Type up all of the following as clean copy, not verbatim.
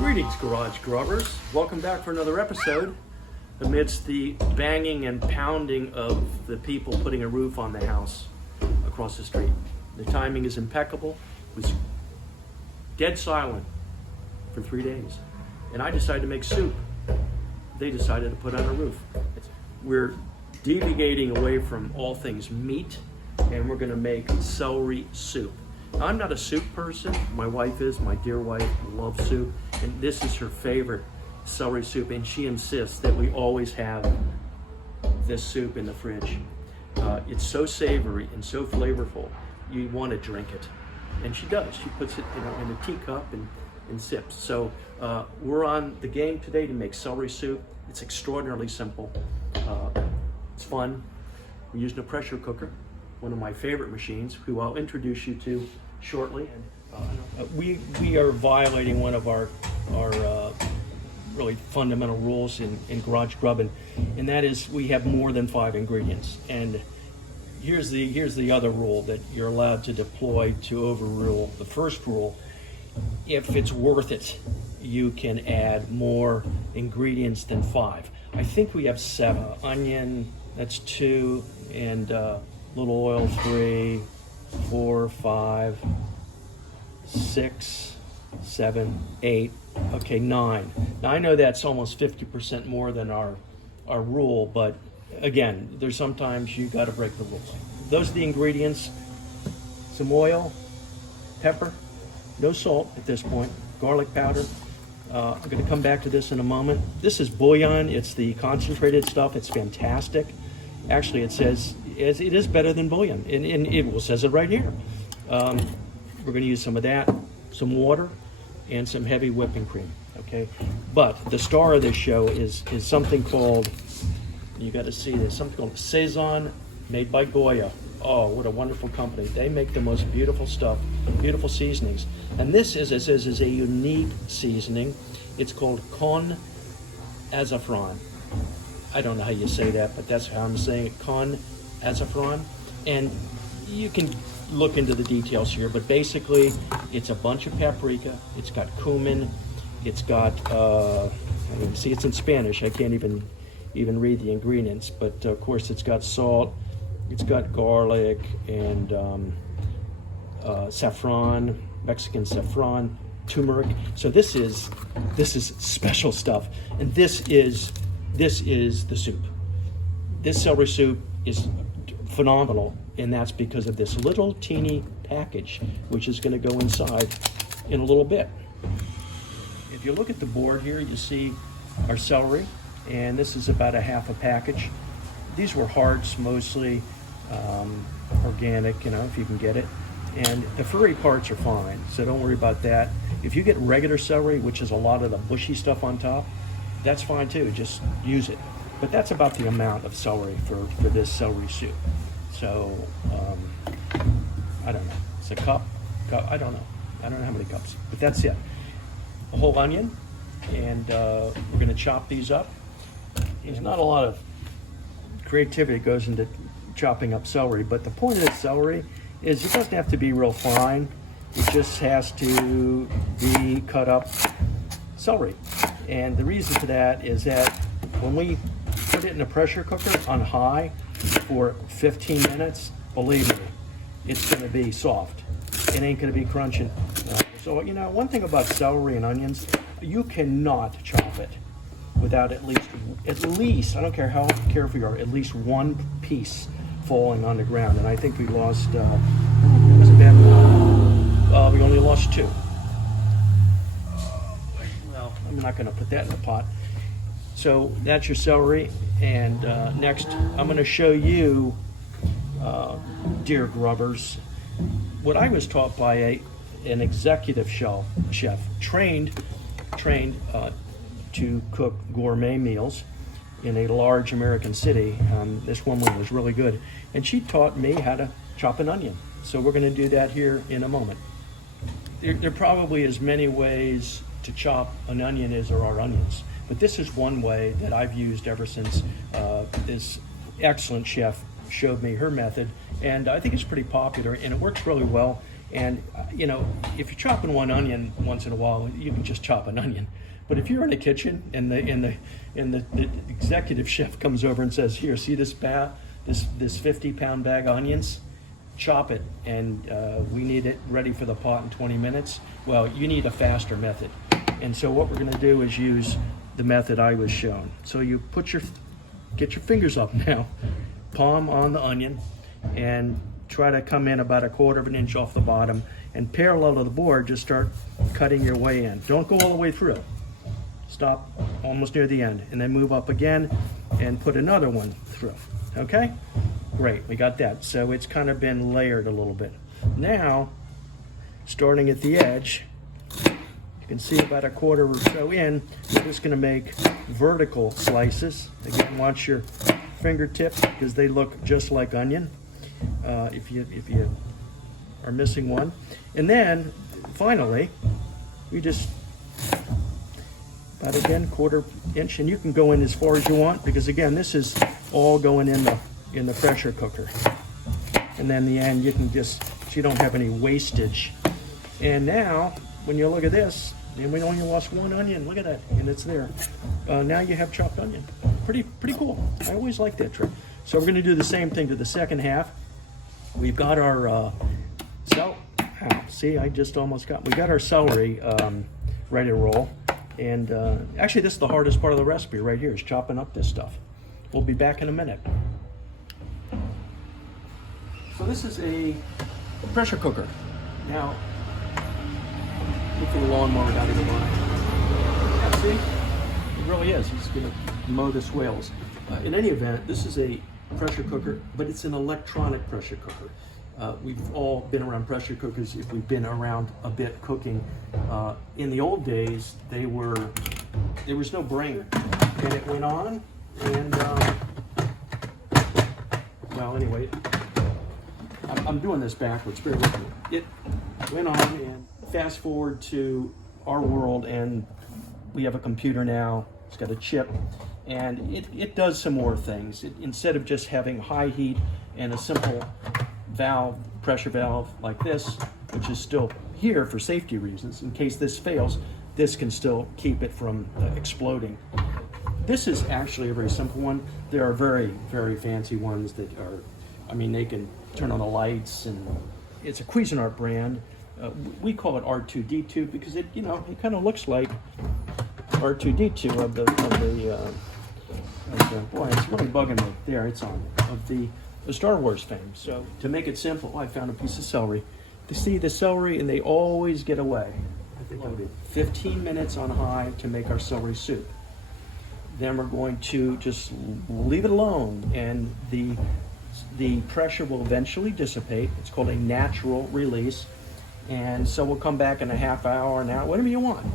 Greetings, Garage Grubbers. Welcome back for another episode. Amidst the banging and pounding of the people putting a roof on the house across the street. The timing is impeccable. It was dead silent for 3 days. And I decided to make soup. They decided to put on a roof. We're deviating away from all things meat, and we're gonna make celery soup. Now, I'm not a soup person. My wife is. My dear wife loves soup, and this is her favorite celery soup, and she insists that we always have this soup in the fridge. It's so savory and so flavorful, you want to drink it, and she does. She puts it in a teacup and sips. So we're on the game today to make celery soup. It's extraordinarily simple. It's fun. We're using a pressure cooker, one of my favorite machines, who I'll introduce you to shortly. We are violating one of our really fundamental rules in garage grubbing, and that is we have more than 5 ingredients. And here's the other rule that you're allowed to deploy to overrule the first rule. If it's worth it, you can add more ingredients than 5. I think we have 7. Onion, that's 2, and little oil, 3, 4, 5, 6, 7, 8, okay, 9. Now I know that's almost 50% more than our rule, but again, there's sometimes you got to break the rules. Those are the ingredients: some oil, pepper, no salt at this point, garlic powder. I'm going to come back to this in a moment. This is bouillon. It's the concentrated stuff. It's fantastic. Actually, it says it is better than bouillon, and it says it right here. We're going to use some of that, some water, and some heavy whipping cream. Okay, but the star of this show is something called, you got to see this, something called Saison, made by Goya. Oh, what a wonderful company! They make the most beautiful stuff, beautiful seasonings. And this is a unique seasoning. It's called con azafran. I don't know how you say that, but that's how I'm saying it, con azafran. And you can look into the details here, but basically it's a bunch of paprika, it's got cumin, it's got, see, it's in Spanish, I can't even read the ingredients, but of course it's got salt, it's got garlic, and saffron, Mexican saffron, turmeric. So this is special stuff, and this is the soup. This celery soup is phenomenal, and that's because of this little teeny package, which is going to go inside in a little bit. If you look at the board here, you see our celery, and this is about a half a package. These were hearts, mostly organic, if you can get it. And the furry parts are fine, so don't worry about that. If you get regular celery, which is a lot of the bushy stuff on top, that's fine too, just use it. But that's about the amount of celery for this celery soup. So, I don't know, it's a cup, I don't know how many cups, but that's it. A whole onion, and we're gonna chop these up. There's not a lot of creativity that goes into chopping up celery, but the point of this celery is it doesn't have to be real fine. It just has to be cut up celery. And the reason for that is that when we put it in a pressure cooker on high for 15 minutes, believe me, it's gonna be soft. It ain't gonna be crunching. So, one thing about celery and onions, you cannot chop it without at least, I don't care how careful you are, at least one piece falling on the ground. And I think we lost, we only lost 2. Well, I'm not gonna put that in the pot. So that's your celery, and next I'm going to show you, dear grubbers, what I was taught by an executive chef trained to cook gourmet meals in a large American city. This woman was really good, and she taught me how to chop an onion. So we're going to do that here in a moment. There probably is many ways to chop an onion as there are onions. But this is one way that I've used ever since this excellent chef showed me her method, and I think it's pretty popular, and it works really well. And you know, if you're chopping one onion once in a while, you can just chop an onion. But if you're in the kitchen and the executive chef comes over and says, "Here, see this 50-pound bag of onions? Chop it, and we need it ready for the pot in 20 minutes." Well, you need a faster method. And so what we're going to do is use the method I was shown. So you get your fingers up now, palm on the onion, and try to come in about 1/4 of an inch off the bottom, and parallel to the board, just start cutting your way in. Don't go all the way through. Stop almost near the end, and then move up again and put another one through. Okay? Great, we got that. So it's kind of been layered a little bit. Now, starting at the edge, you can see about 1/4 or so in, we're just going to make vertical slices. Again, watch your fingertips because they look just like onion. If you are missing one. And then, finally, we just about again 1/4 inch, and you can go in as far as you want because again, this is all going in the pressure cooker. And then the end, you can just, so you don't have any wastage. And now, when you look at this, and we only lost one onion, look at that, and it's there. Now you have chopped onion. Pretty cool. I always like that trick. So we're gonna do the same thing to the second half. We've got our, see, I just almost we got our celery ready to roll. And actually, this is the hardest part of the recipe right here, is chopping up this stuff. We'll be back in a minute. So this is a pressure cooker. Now, look for the lawnmower down in the line. Yeah, see? It really is. It's going to mow the swales. In any event, this is a pressure cooker, but it's an electronic pressure cooker. We've all been around pressure cookers if we've been around a bit cooking. In the old days, there was no brain, and it went on, and well, anyway, I'm doing this backwards. Bear with me. It went on, and fast forward to our world, and we have a computer now. It's got a chip, and it does some more things. Instead of just having high heat and a simple pressure valve like this, which is still here for safety reasons. In case this fails, this can still keep it from exploding. This is actually a very simple one. There are very, very fancy ones that are, I mean, they can turn on the lights, and it's a Cuisinart brand. We call it R2D2 because it kind of looks like R2D2 of the boy, it's really bugging me. There, it's on, of the Star Wars fame. So to make it simple, I found a piece of celery. To see the celery, and they always get away. I think I'll do 15 minutes on high to make our celery soup. Then we're going to just leave it alone, and the pressure will eventually dissipate. It's called a natural release. And so we'll come back in a half hour, an hour, whatever you want.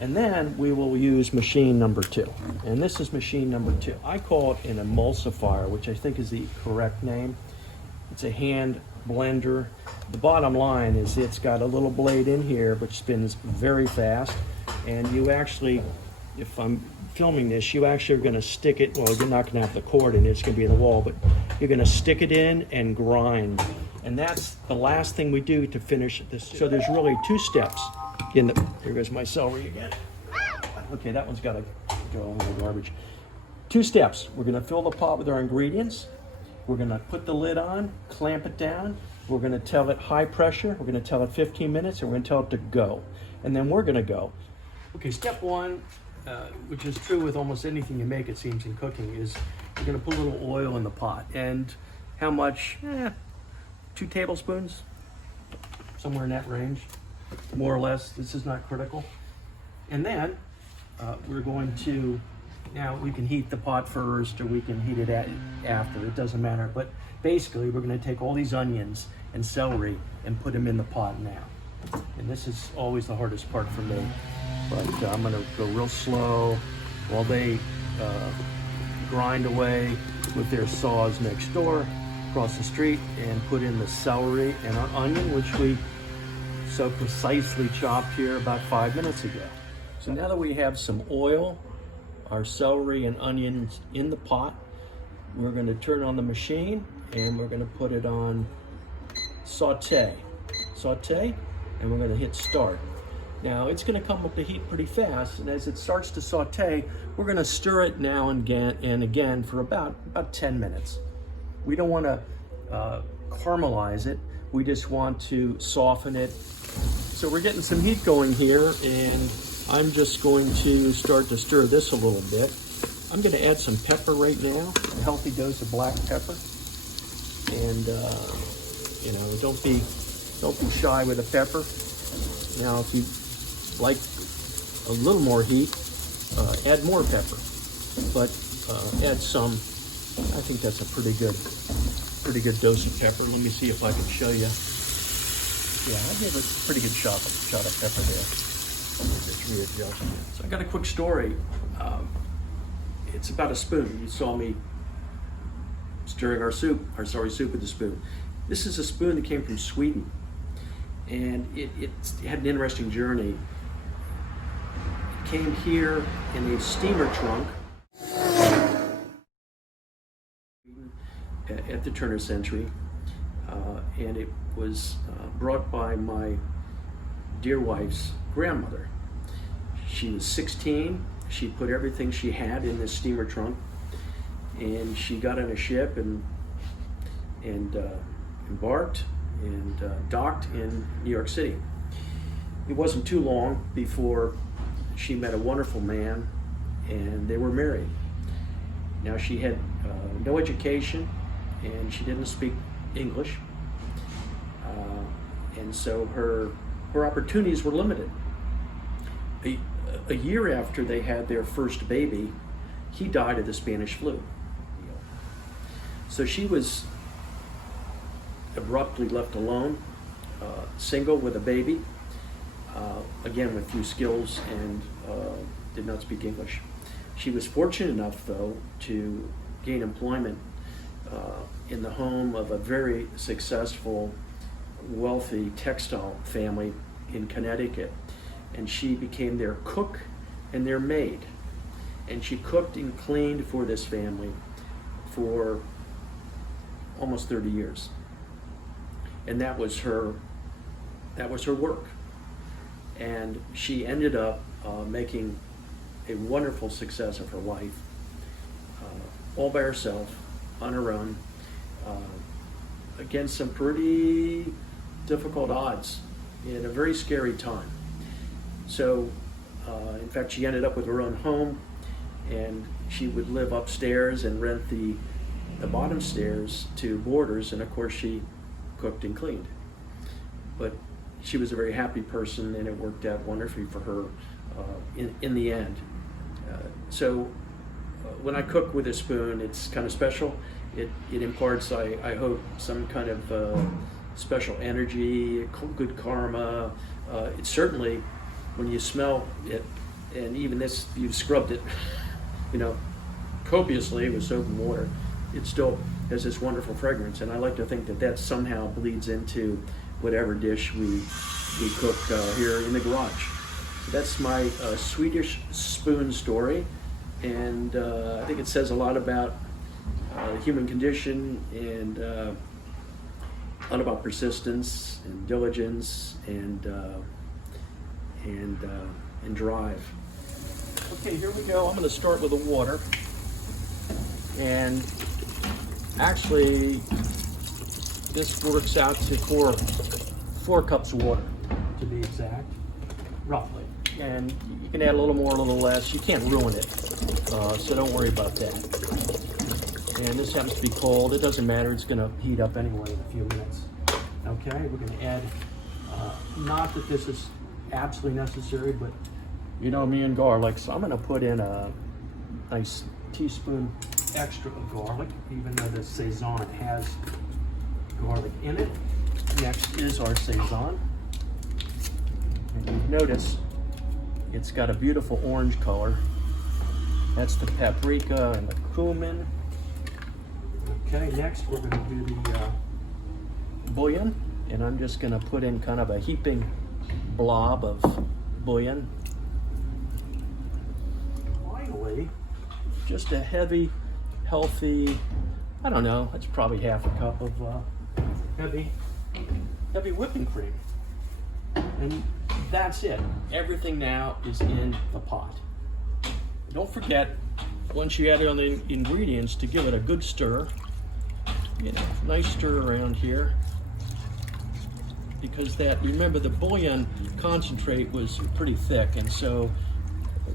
And then we will use machine number 2. And this is machine number 2. I call it an emulsifier, which I think is the correct name. It's a hand blender. The bottom line is it's got a little blade in here which spins very fast. And you actually, if I'm filming this, you actually are going to stick it, well, you're not going to have the cord in it, it's going to be in the wall, but you're going to stick it in and grind. And that's the last thing we do to finish this. So there's really 2 steps. Here goes my celery again. Okay, that one's got to go in the garbage. 2 steps. We're going to fill the pot with our ingredients. We're going to put the lid on, clamp it down. We're going to tell it high pressure. We're going to tell it 15 minutes, and we're going to tell it to go. And then we're going to go. Okay, step 1, which is true with almost anything you make, it seems, in cooking, is you're going to put a little oil in the pot. And how much? 2 tablespoons, somewhere in that range. More or less. This is not critical. And then we're going to, now we can heat the pot first or we can heat it after, it doesn't matter. But basically we're going to take all these onions and celery and put them in the pot now. And this is always the hardest part for me. But I'm going to go real slow while they grind away with their saws next door across the street, and put in the celery and our onion, which we so precisely chopped here about 5 minutes ago. So now that we have some oil, our celery and onions in the pot, we're going to turn on the machine and we're going to put it on saute. saute, and we're gonna hit start. Now it's gonna come up to heat pretty fast, and as it starts to saute, we're gonna stir it now and again for about 10 minutes. We don't wanna caramelize it, we just want to soften it. So we're getting some heat going here, and I'm just going to start to stir this a little bit. I'm gonna add some pepper right now, a healthy dose of black pepper. And you know, don't be shy with the pepper. Now, if you like a little more heat, add more pepper, but add some. I think that's a pretty good dose of pepper. Let me see if I can show you. Yeah, I gave a pretty good shot of pepper there. Just readjust. So I got a quick story. It's about a spoon. You saw me stirring our Savory soup with a spoon. This is a spoon that came from Sweden, and it had an interesting journey. It came here in a steamer trunk at the turn of the century, and it was brought by my dear wife's grandmother. She was 16. She put everything she had in this steamer trunk, and she got on a ship and embarked and docked in New York City. It wasn't too long before she met a wonderful man, and they were married. Now, she had no education, and she didn't speak English, and so her opportunities were limited. A year after they had their first baby, he died of the Spanish flu. So she was abruptly left alone, single with a baby, again with few skills, and did not speak English. She was fortunate enough, though, to gain employment in the home of a very successful, wealthy textile family in Connecticut. And she became their cook and their maid. And she cooked and cleaned for this family for almost 30 years. And that was her work. And she ended up making a wonderful success of her life, all by herself, on her own, against some pretty difficult odds in a very scary time. So, in fact, she ended up with her own home, and she would live upstairs and rent the bottom stairs to boarders, and of course she cooked and cleaned. But she was a very happy person, and it worked out wonderfully for her in the end. So when I cook with a spoon, it's kind of special. It imparts, I hope, some kind of special energy, good karma. It certainly, when you smell it, and even this, you've scrubbed it, you know, copiously with soap and water, it still has this wonderful fragrance. And I like to think that that somehow bleeds into whatever dish we cook here in the garage. So that's my Swedish spoon story, and I think it says a lot about the human condition, and a lot about persistence and diligence and drive. Okay, here we go. I'm going to start with the water, and actually this works out to four cups of water, to be exact, roughly. And you can add a little more, a little less. You can't ruin it, so don't worry about that. And this happens to be cold. It doesn't matter. It's going to heat up anyway in a few minutes. Okay, we're going to add, not that this is absolutely necessary, but you know me and garlic, so I'm going to put in a nice teaspoon extra of garlic, even though the Saison has garlic in it. Next is our Saison. And you notice it's got a beautiful orange color. That's the paprika and the cumin. Okay, next we're going to do the bouillon, and I'm just going to put in kind of a heaping blob of bouillon. Finally, just a heavy, healthy, I don't know, that's probably half a cup of heavy whipping cream. And that's it. Everything now is in the pot. Don't forget, once you add on the ingredients, to give it a good stir. Nice stir around here. Because remember the bouillon concentrate was pretty thick, and so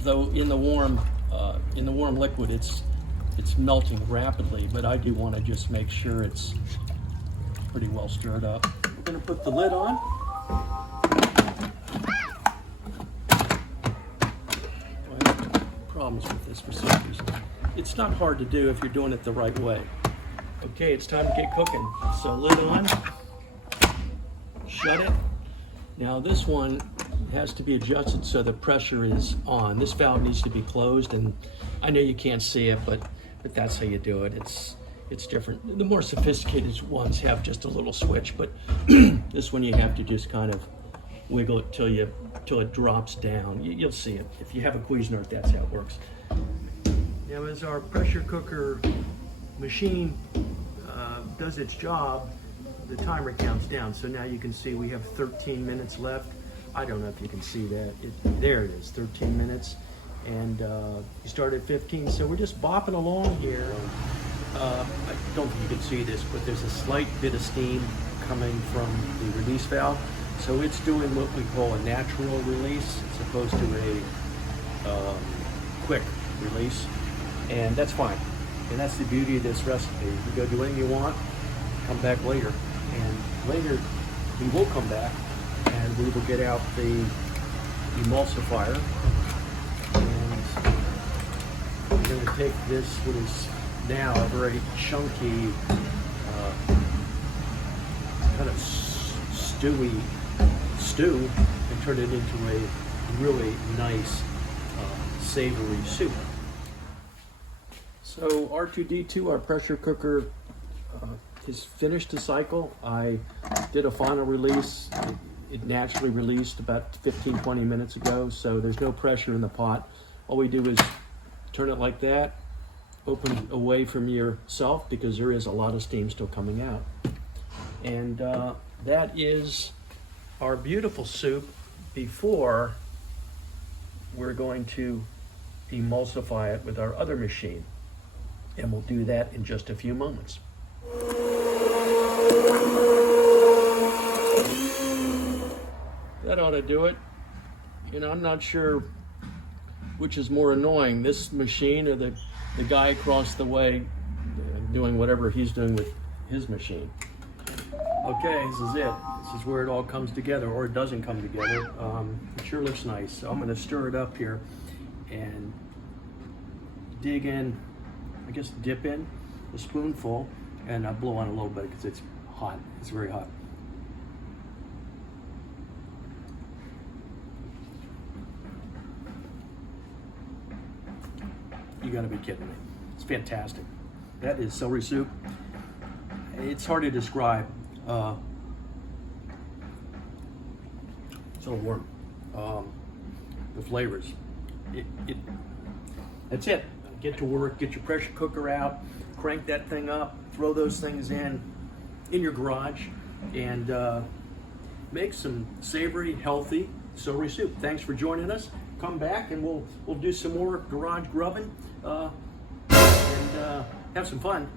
though in the warm liquid it's melting rapidly, but I do want to just make sure it's pretty well stirred up. We're going to put the lid on. Problems with this for some reason. It's not hard to do if you're doing it the right way. Okay, it's time to get cooking. So lid on, shut it. Now this one has to be adjusted so the pressure is on. This valve needs to be closed, and I know you can't see it, but that's how you do it. It's different. The more sophisticated ones have just a little switch, but this one you have to just kind of wiggle it till it drops down. You'll see it. If you have a Cuisinart, that's how it works. Now as our pressure cooker machine does its job, the timer counts down. So now you can see we have 13 minutes left. I don't know if you can see that. There it is, 13 minutes. And you start at 15, so we're just bopping along here. I don't think you can see this, but there's a slight bit of steam coming from the release valve. So it's doing what we call a natural release as opposed to a quick release. And that's fine. And that's the beauty of this recipe. You go do anything you want, come back later. And later we will come back and we will get out the emulsifier. And we're going to take this, what is now a very chunky, kind of stewy stew, and turn it into a really nice savory soup. So R2D2, our pressure cooker, has finished the cycle. I did a final release. It naturally released about 15-20 minutes ago, so there's no pressure in the pot. All we do is turn it like that, open away from yourself because there is a lot of steam still coming out. And that is our beautiful soup before we're going to emulsify it with our other machine. And we'll do that in just a few moments. That ought to do it. You know, I'm not sure which is more annoying, this machine or the guy across the way doing whatever he's doing with his machine. Okay, this is it. This is where it all comes together, or it doesn't come together. It sure looks nice. So I'm going to stir it up here and dig in, I guess dip in a spoonful, and I blow on a little bit because it's hot. It's very hot. You gotta be kidding me. It's fantastic. That is celery soup. It's hard to describe. It's a little warm. The flavors. That's it. Get to work, get your pressure cooker out, crank that thing up, throw those things in your garage, and make some savory, healthy celery soup. Thanks for joining us. Come back and we'll do some more garage grubbing and have some fun.